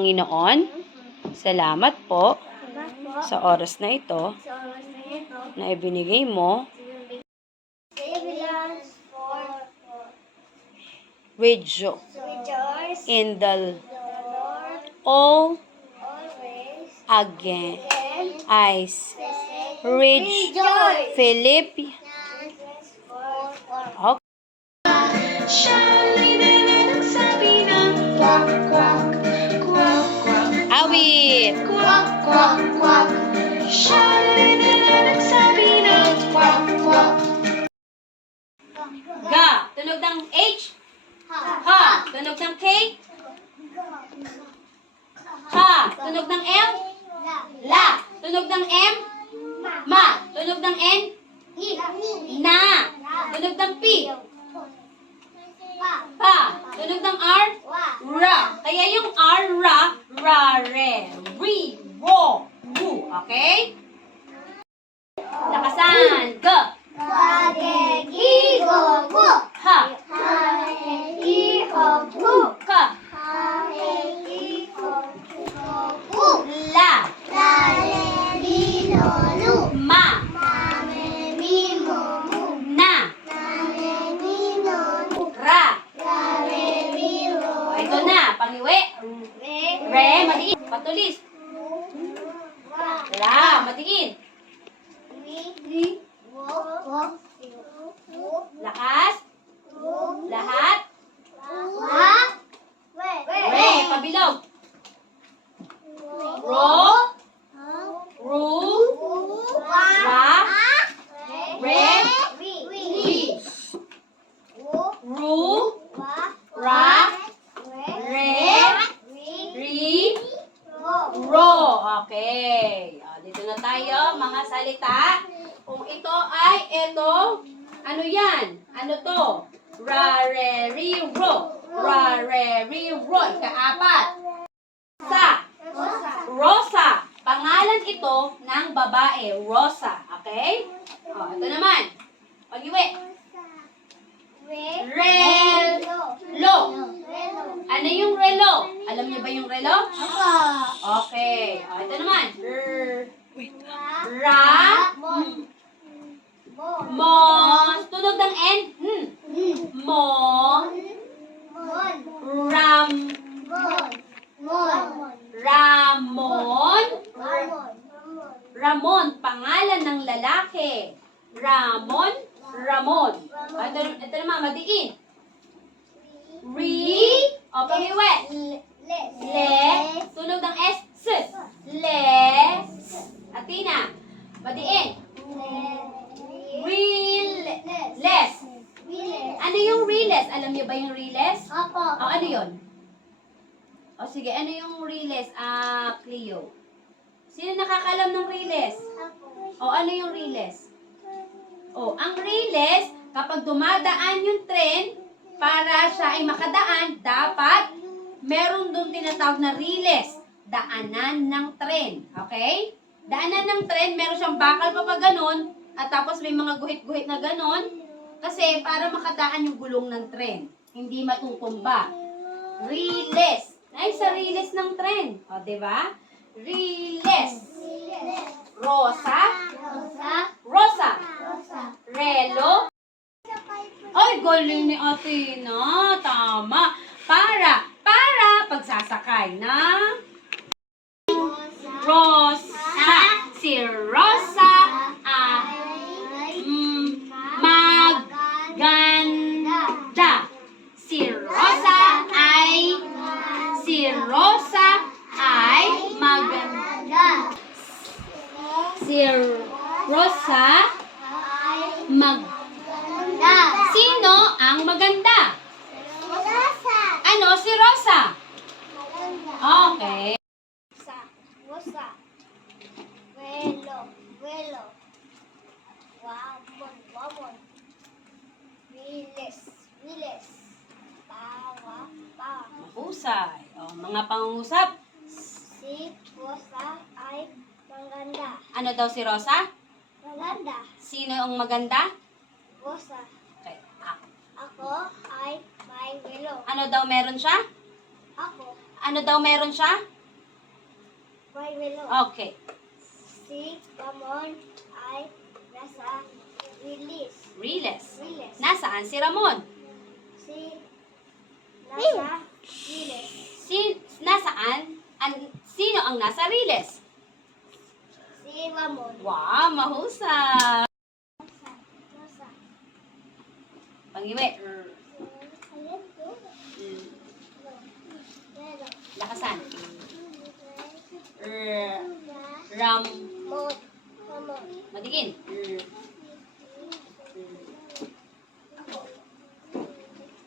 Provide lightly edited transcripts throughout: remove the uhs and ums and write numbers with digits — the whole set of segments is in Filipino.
Panginoon, salamat po sa oras na ito na ibinigay mo. Rejoice in the all again. Eyes. Rejoice. Philippians. Okay. Awit. Quack, quack, quack. Nagsabi ng quack, quack. Ga. Tunog ng H. Ha. Tunog ng K. Ha. Tunog ng L. La. Tunog ng M. Ma. Tunog ng N. Na. Tunog ng P. Pa. Tunog ng R. Ra. Kaya yung R, ra, ra, re, ri, ro, ru. Okay? Lakasan. G. Ha. Ka. La. Ma. Na. Ra. O, ito na. Pangiwi. Re. Madiin. Patulis. La. Madiin. Lakas. Lahat. Re. Pabilog. Ro. Ru. Ra. Re. Ri. Ru. Ra. Re. Ri. Ro. Okay. O, dito na tayo, mga salita. Kung ito ay ito, ano yan? Ano to? Ra, re, ri, ro. Ra, re, ri, ro. Ikaapat. Sa. Rosa. Pangalan ito ng babae. Rosa. Okay? O, ito naman. Pag-iwi. Relo. Ano yung relo? Alam niyo ba yung relo? Okay. O, ito naman. Ra. Mon. Tunog ng N. Mon. Ram. Ramon. Ramon. Pangalan ng lalaki. Ramon. Ramon. O, ito naman. Madiin. Ri. O, pangiwi. Le. Tunog ng S. S. Les. Atina. Madiin. Reles. Ano yung reles? Alam niyo ba yung reles? O, ano yun? O, sige. Ano yung reles? Cleo. Sino nakakalam ng reles? O, ano yung reles? O, ang reles, kapag dumadaan yung tren, para siya ay makadaan, dapat meron doon tinatawag na reles. Daanan ng tren. Okay? Daanan ng tren, meron siyang bakal pa ganun, at tapos may mga guhit-guhit na ganun, kasi para makadaan yung gulong ng tren. Hindi matutumba. Reles. Ay, sa reles ng tren. O, diba? Reles. Rosa. Rosa. Relo. Ay, galing ni Athena. Tama. Para pagsasakay na Rosa. Si Rosa ay maganda. Si Rosa ay maganda. Si Rosa maganda. Sino ang maganda? Ano si Rosa? Okay. Rosa. Velo. Wabon. Wiles. Tawa. Mahusay. O, mga pangungusap. Si Rosa ay maganda. Ano daw si Rosa? Maganda. Sino ang maganda? Rosa. Okay. Ako ay may velo. Ano daw meron siya? Ako Ano daw meron siya? Watermelon. Okay. Si Ramon ay nasa release. Riles. Riles. Nasaan si Ramon? Si nasa release. Nasaan? Sino ang nasa Riles? Si Ramon. Wow, mahusay. Nasa. Pangiwi. Ayan po. Lakasan. Ram. Ramon. Ramon. Madigin.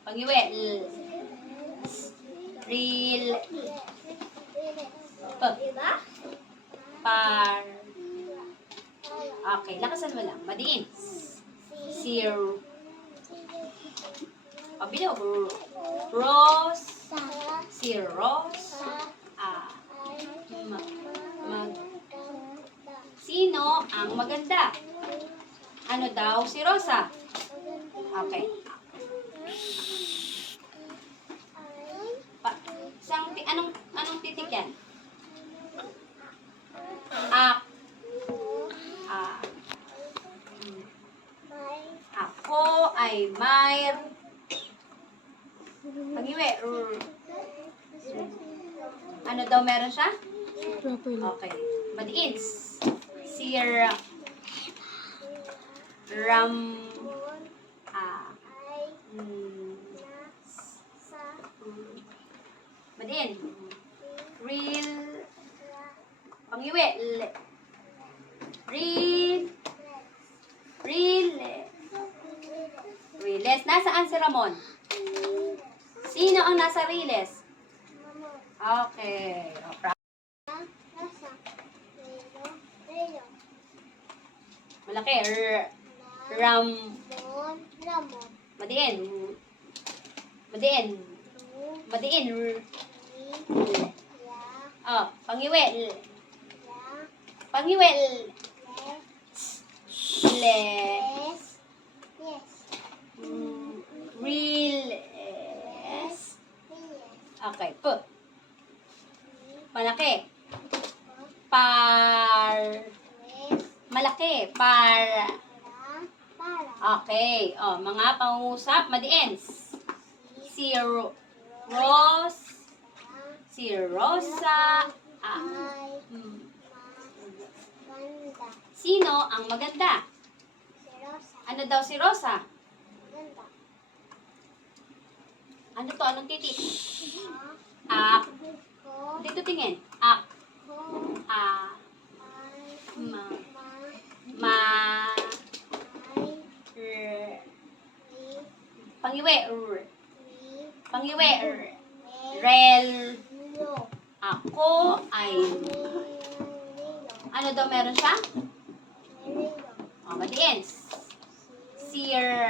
Pangiwi. Ril. Diba? Par. Okay, lakasan mo lang. Madiin. Sir. Pabilo. Rose. Si Rose. Sino ang maganda? Ano daw si Rosa? Okay. Anong titik yan? Ako ay may Pagiwi. Ano daw meron siya? Okay. Madiin. Sir Ram Madiin. Real Pangiwi. Riles. Nasaan si Ramon? Sino ang nasa Riles? Okay. Malaki. Ram. Madiin. Oh, pangiwi. Le. Riles. Okay, po. Malaki. Malaki. Okay. Oh, mga pangusap. Madiin. Si Rose. Si Rosa. Sino ang maganda? Ano daw si Rosa? Ano to? Anong titik? Dito tingin. Pangiwi. Rel. Ako ay ano daw meron siya? Madiin. Sir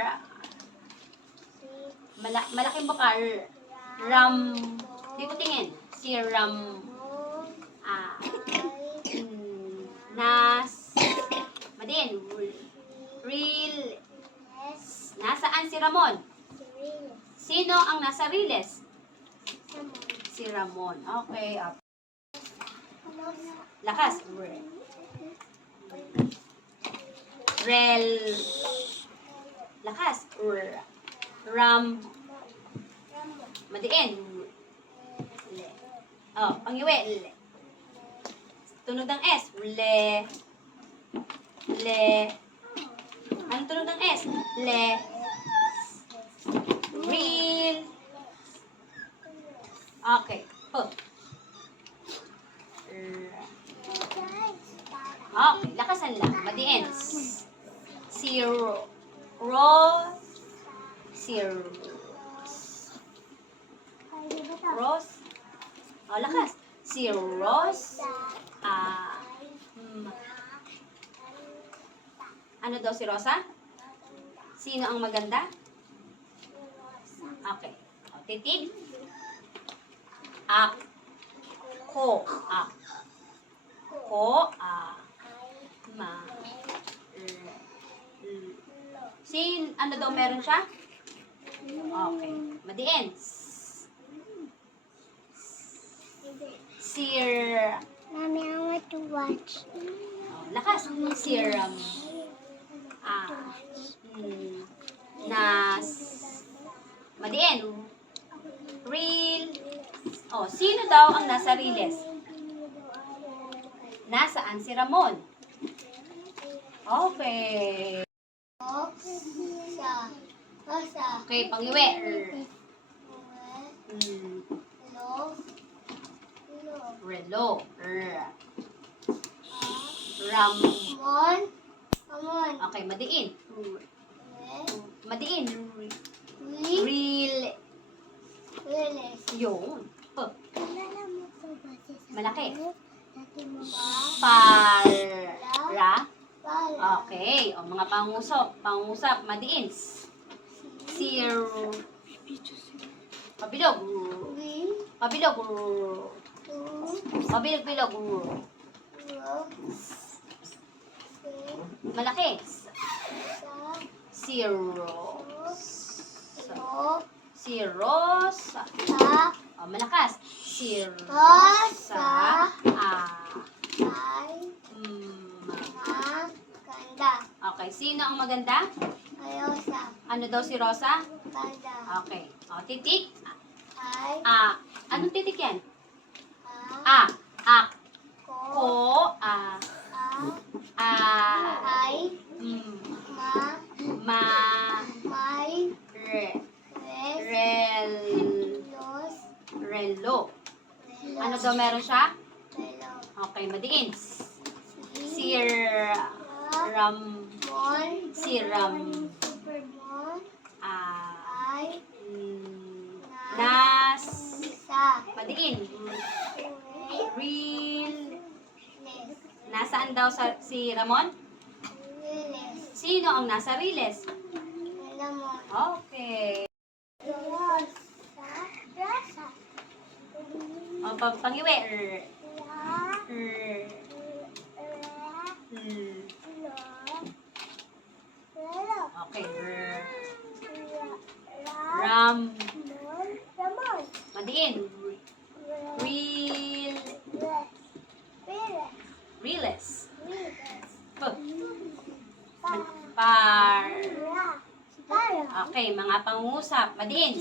malaking bakal. Ram. Dito tingin. Si Ram. Madiin. Real. Nasaan si Ramon? Sino ang nasa Riles? Si Ramon. Okay. Lakas. Rel. Lakas. Ram. Madiin. Oh, pangiwi. Tunog ng S. Anong tunog ng S? Real. Okay. Okay, lakasan lang. Madiin. Si Rose. Oh, lakas. Si Rose. Ano daw si Rosa? Sino ang maganda? Okay. O, titig. Ako. Ano daw meron siya? Okay. Madiin. Mommy, I want to watch. Oh, lakas. Serum. Nas. Madiin. Real. Oh, sino daw ang nasa Riles? Nasaan si Ramon? Okay. Okay, pangiwi. Relo. Ram. Okay, madiin. Madiin. Real. Yun. Oh, malaki. Para. Okay. O, mga pangusap. Pangusap. Madiin. Sir. Pabilog. Pabilog. Pabilog-bilog. Malaki. Zero. Zeros. O, malakas. Zerosa. Okay, sino ang maganda? Ano daw si Rosa? Okay. O, titik. Anong titik yan? Ko. Ma. Relo. Ano daw meron siya? Okay, madiin. Siram. Nas. Madiin. Real. Nasaan daw si Ramon? Sino ang nasa Riles? Okay. O, pangiwi. Okay. Ram. Madiin. Real. Riles. Par. Okay, mga pangusap. Madiin.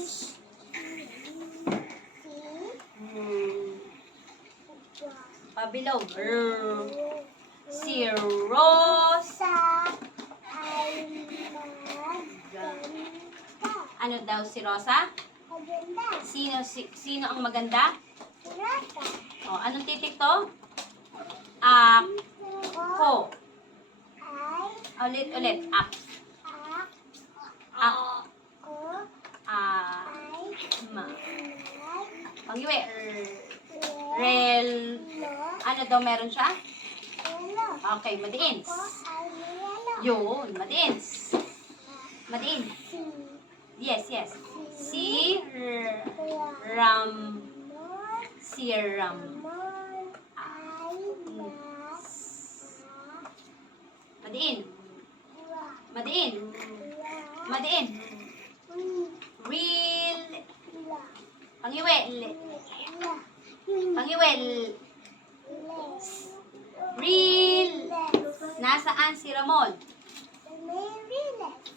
Pabilog. Zeros. Ano daw si Rosa? Sino ang maganda? O, anong titik to? Ko. Ulit. Ma. Pangiwi. Rel. Ano daw meron siya? Okay, madiin. Yun, madiin. Madiin. Yes. Ram. Madiin. Real. Pangiwi. Real. Nasaan si Ramon?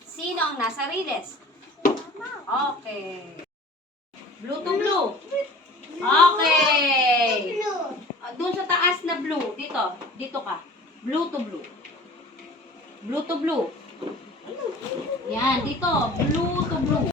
Sino ang nasa Riles? Okay. Blue to blue. Okay. Doon sa taas na blue. Dito ka. Blue to blue. Blue to blue. Yan, dito. Blue to blue.